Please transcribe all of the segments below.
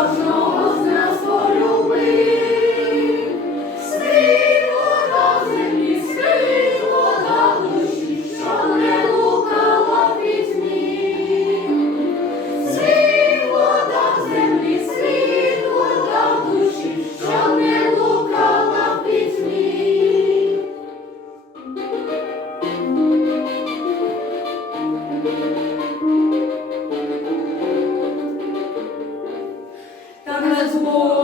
Lord no. нас Бог.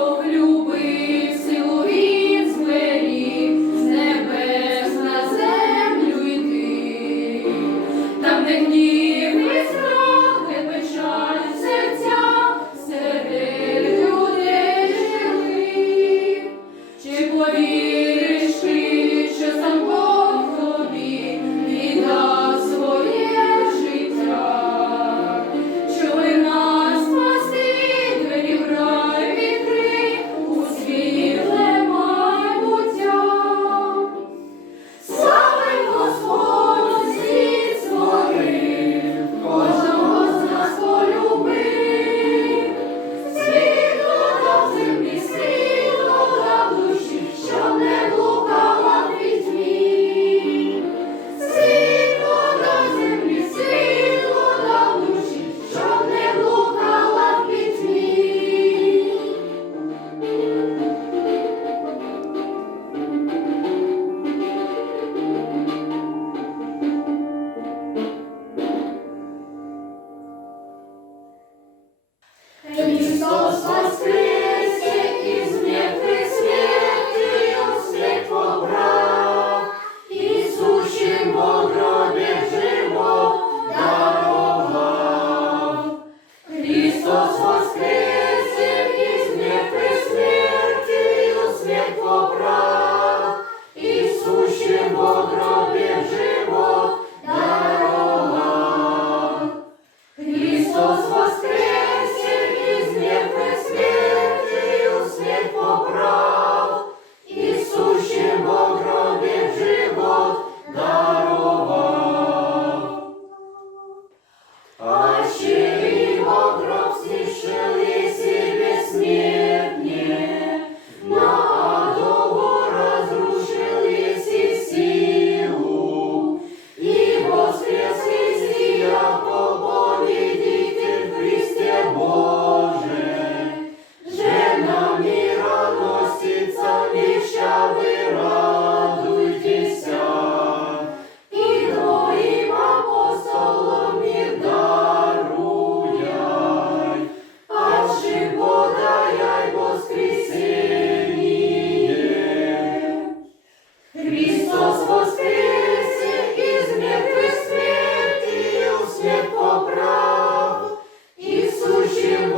you.